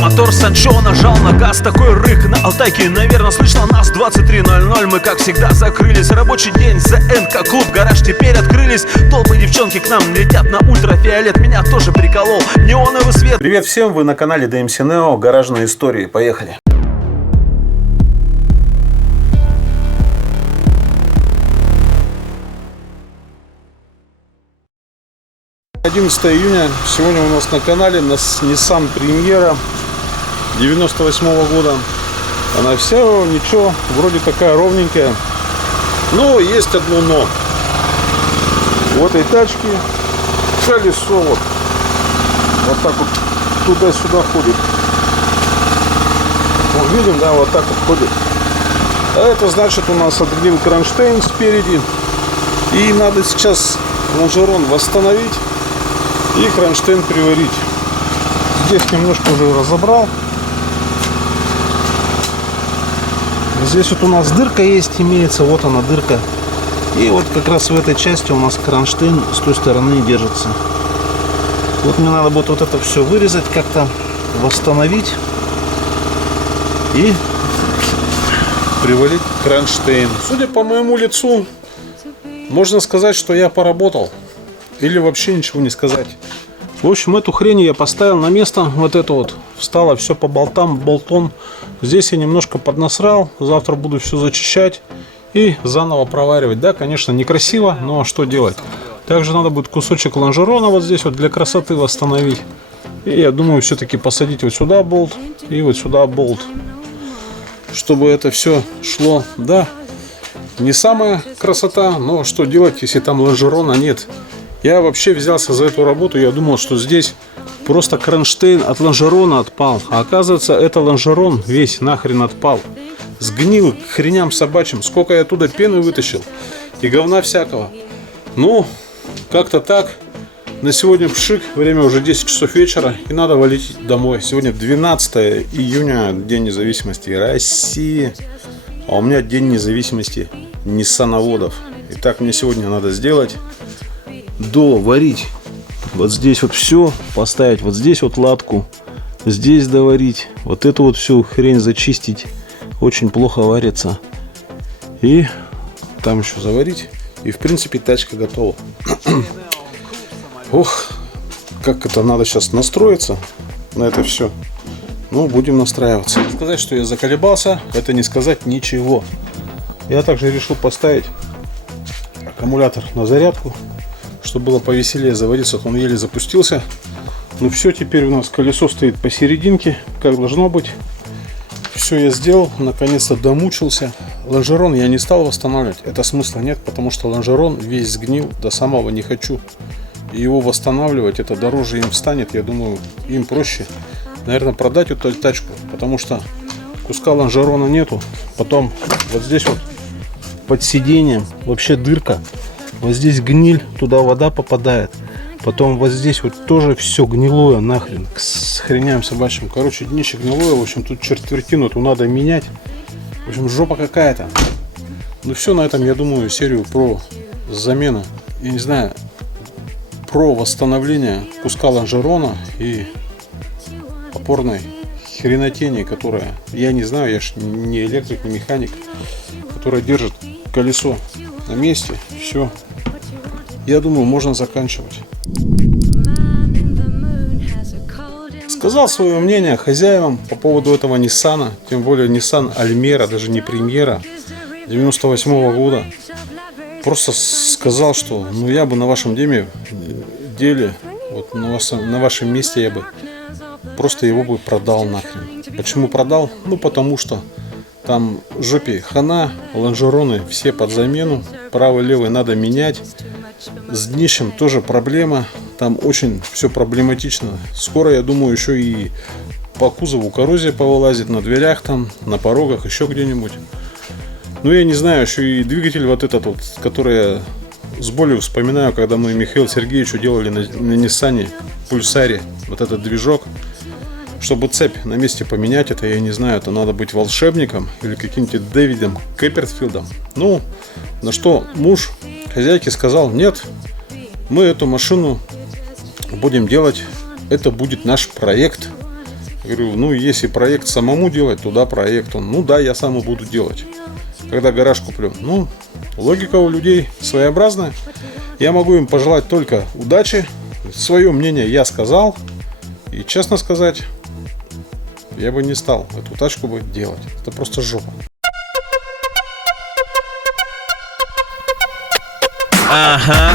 мотор Санчо, нажал на газ, такой рык на Алтайке. Наверное, слышно нас 23:00. Мы, как всегда, закрылись. Рабочий день за НК-клуб, гараж теперь открылись. Толпы девчонки к нам летят на ультрафиолет. Меня тоже приколол неоновый свет. Привет всем, вы на канале DMC Neo, гаражные истории. Поехали. 11 июня, сегодня у нас на канале Nissan Премьера 98-го года. Она вся, ничего, вроде такая ровненькая. Но есть одно но. В этой тачке колесо вот так вот туда-сюда ходит. Вот видим, да, вот так вот ходит. А это значит, у нас отделил кронштейн спереди. И надо сейчас лонжерон восстановить и кронштейн приварить. Здесь немножко уже разобрал. Здесь вот у нас дырка есть, имеется, вот она дырка. И вот как раз в этой части у нас кронштейн с той стороны держится. Вот мне надо будет вот это все вырезать, как-то восстановить и приварить кронштейн. Судя по моему лицу, можно сказать, что я поработал. Или вообще ничего не сказать. В общем, эту хрень я поставил на место. Вот это вот встало все по болтам, болтом. Здесь я немножко поднасрал. Завтра буду все зачищать и заново проваривать. Да, конечно, некрасиво, но что делать. Также надо будет кусочек лонжерона вот здесь вот для красоты восстановить. И я думаю, все-таки посадить вот сюда болт и вот сюда болт, чтобы это все шло. Да, не самая красота, но что делать, если там лонжерона нет. Я вообще взялся за эту работу, я думал, что здесь просто кронштейн от лонжерона отпал. А оказывается, это лонжерон весь нахрен отпал. Сгнил к хреням собачьим. Сколько я оттуда пены вытащил и говна всякого. Ну, как-то так. На сегодня пшик, время уже 10 часов вечера и надо валить домой. Сегодня 12 июня, День независимости России. А у меня День независимости ниссановодов. Итак, мне сегодня надо сделать... доварить вот здесь вот все, поставить вот здесь вот латку, здесь доварить, вот эту вот всю хрень зачистить, очень плохо варится, и там еще заварить, и в принципе тачка готова. Ох, как это надо сейчас настроиться на это все. Ну, будем настраиваться. Сказать, что я заколебался, это не сказать ничего. Я также решил поставить аккумулятор на зарядку, чтобы было повеселее заводиться. Он еле запустился. Ну все, теперь у нас колесо стоит посерединке, как должно быть. Все я сделал, наконец-то домучился. Лонжерон я не стал восстанавливать, это смысла нет, потому что лонжерон весь сгнил, до самого не хочу. И его восстанавливать, это дороже им станет. Я думаю, им проще, наверное, продать эту тачку, потому что куска лонжерона нету. Потом вот здесь вот под сиденьем вообще дырка. Вот здесь гниль, туда вода попадает. Потом вот здесь вот тоже все гнилое нахрен. С хреням собачьим. Короче, днище гнилое. В общем, тут четвертину эту надо менять. В общем, жопа какая-то. Ну все, на этом, я думаю, серию про замену, я не знаю, про восстановление куска лонжерона и опорной хренотени, которая, я не знаю, я ж не электрик, не механик, которая держит колесо на месте. Все, я думаю, можно заканчивать. Сказал свое мнение хозяевам по поводу этого Ниссана, тем более Nissan Almera, даже не Премьера 98-го года. Просто сказал, что ну я бы на вашем деле, вот на вашем месте я бы просто его бы продал нахрен. Почему продал? Ну потому что там жопе хана, лонжероны все под замену, правый-левый надо менять. С днищем тоже проблема, там очень все проблематично. Скоро, я думаю, еще и по кузову коррозия повылазит, на дверях там, на порогах, еще где-нибудь. Ну я не знаю, еще и двигатель вот этот вот, который я с болью вспоминаю, когда мы Михаилу Сергеевичу делали на Ниссане Пульсаре, вот этот движок. Чтобы цепь на месте поменять, это я не знаю, это надо быть волшебником или каким-нибудь Дэвидом Копперфилдом. Ну, на что муж хозяйке сказал: нет, мы эту машину будем делать, это будет наш проект. Говорю, ну если проект самому делать, туда проект он. Ну да, я сам и буду делать, когда гараж куплю. Ну, логика у людей своеобразная. Я могу им пожелать только удачи. Свое мнение я сказал. И честно сказать, я бы не стал эту тачку бы делать. Это просто жопа. Ага.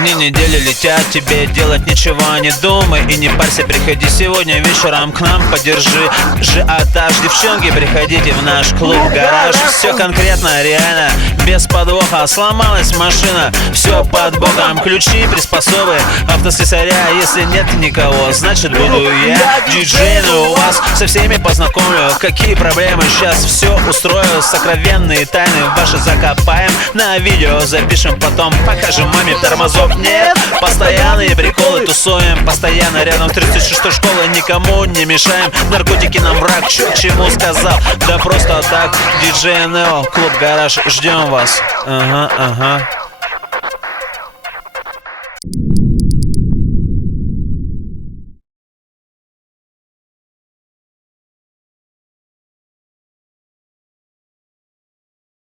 Дни недели летят, тебе делать ничего не думай. И не парься, приходи сегодня вечером к нам, подержи ажиотаж. Девчонки, приходите в наш клуб гараж. Все конкретно, реально, без подвоха. Сломалась машина, все под боком. Ключи, приспособы, автослесаря. Если нет никого, значит буду я диджей. Но у вас со всеми познакомлю. Какие проблемы, сейчас все устрою. Сокровенные тайны ваши закопаем, на видео запишем, потом покажем маме. Тормозов нет, постоянные приколы тусуем. Постоянно рядом с 36-й школой, никому не мешаем. Наркотики нам враг, чё к чему сказал? Да просто так, диджей НЛ, клуб гараж, ждем вас. Ага.